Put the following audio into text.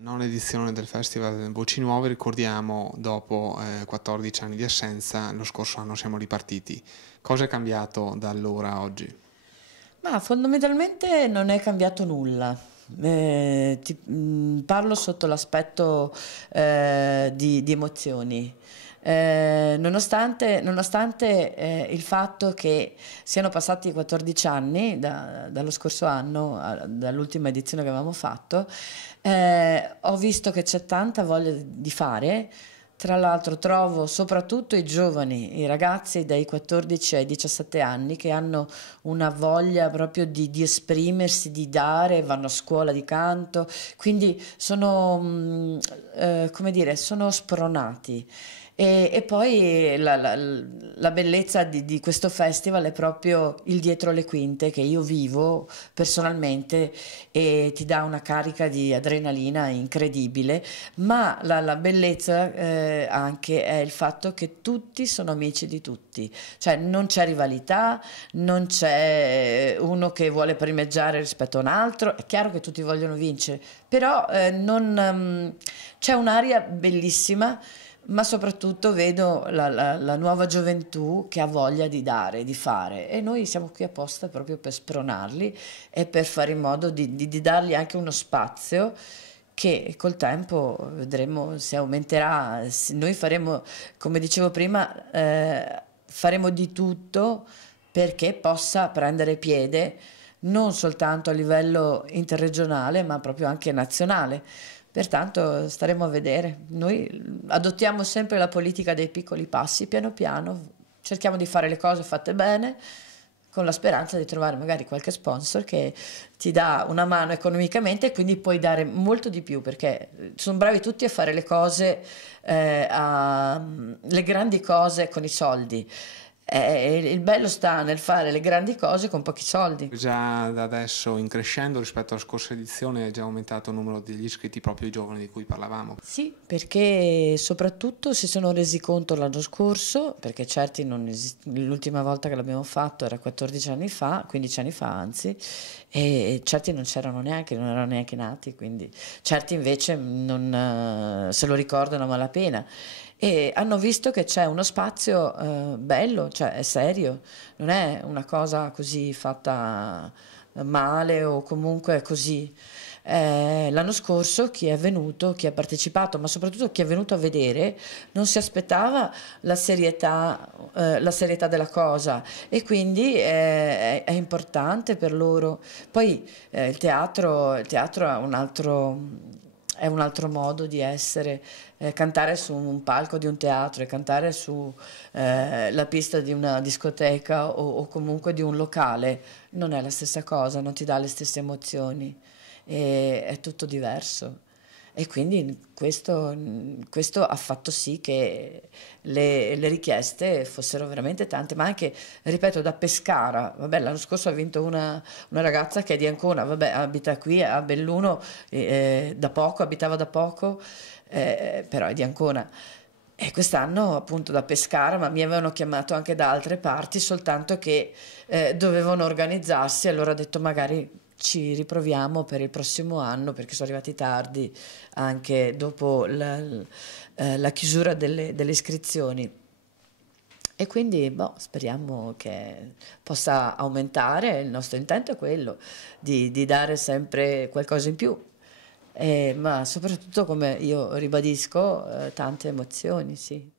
Nona edizione del Festival Voci Nuove, ricordiamo dopo 14 anni di assenza, lo scorso anno siamo ripartiti. Cosa è cambiato da allora a oggi? Ma fondamentalmente non è cambiato nulla. Parlo sotto l'aspetto di emozioni. Nonostante il fatto che siano passati 14 anni dallo scorso anno, dall'ultima edizione che avevamo fatto, ho visto che c'è tanta voglia di fare. Tra l'altro trovo soprattutto i giovani, i ragazzi dai 14 ai 17 anni che hanno una voglia proprio di esprimersi, di dare, vanno a scuola di canto, quindi sono, come dire, sono spronati. E poi la bellezza di questo festival è proprio il dietro le quinte che io vivo personalmente e ti dà una carica di adrenalina incredibile, ma la bellezza anche è il fatto che tutti sono amici di tutti, cioè non c'è rivalità, non c'è uno che vuole primeggiare rispetto a un altro, è chiaro che tutti vogliono vincere, però c'è un'aria bellissima, ma soprattutto vedo la nuova gioventù che ha voglia di dare, di fare, e noi siamo qui apposta proprio per spronarli e per fare in modo di dargli anche uno spazio che col tempo vedremo se aumenterà. Noi faremo, come dicevo prima, faremo di tutto perché possa prendere piede non soltanto a livello interregionale, ma proprio anche nazionale. Pertanto staremo a vedere. Noi adottiamo sempre la politica dei piccoli passi, piano piano, cerchiamo di fare le cose fatte bene, con la speranza di trovare magari qualche sponsor che ti dà una mano economicamente e quindi puoi dare molto di più, perché sono bravi tutti a fare le cose, le grandi cose con i soldi. Il bello sta nel fare le grandi cose con pochi soldi. Già da adesso in crescendo rispetto alla scorsa edizione è già aumentato il numero degli iscritti, proprio i giovani di cui parlavamo. Sì, perché soprattutto si sono resi conto l'anno scorso, perché certi l'ultima volta che l'abbiamo fatto era 14 anni fa, 15 anni fa anzi, e certi non c'erano neanche, non erano neanche nati, quindi certi invece non se lo ricordano a malapena. E hanno visto che c'è uno spazio bello, cioè è serio, non è una cosa così fatta male o comunque così. L'anno scorso chi è venuto, chi ha partecipato, ma soprattutto chi è venuto a vedere, non si aspettava la serietà della cosa, e quindi è importante per loro. Poi il teatro è un altro modo di essere, cantare su un palco di un teatro e cantare su la pista di una discoteca o comunque di un locale non è la stessa cosa, non ti dà le stesse emozioni, è tutto diverso. E quindi questo ha fatto sì che le richieste fossero veramente tante, ma anche, ripeto, da Pescara. Vabbè, l'anno scorso ha vinto una ragazza che è di Ancona, vabbè, abita qui a Belluno, da poco, abitava da poco, però è di Ancona. E quest'anno appunto da Pescara, ma mi avevano chiamato anche da altre parti, soltanto che dovevano organizzarsi, allora ho detto magari ci riproviamo per il prossimo anno, perché sono arrivati tardi anche dopo la chiusura delle iscrizioni. E quindi boh, speriamo che possa aumentare. Il nostro intento è quello di dare sempre qualcosa in più, ma soprattutto, come io ribadisco, tante emozioni, sì.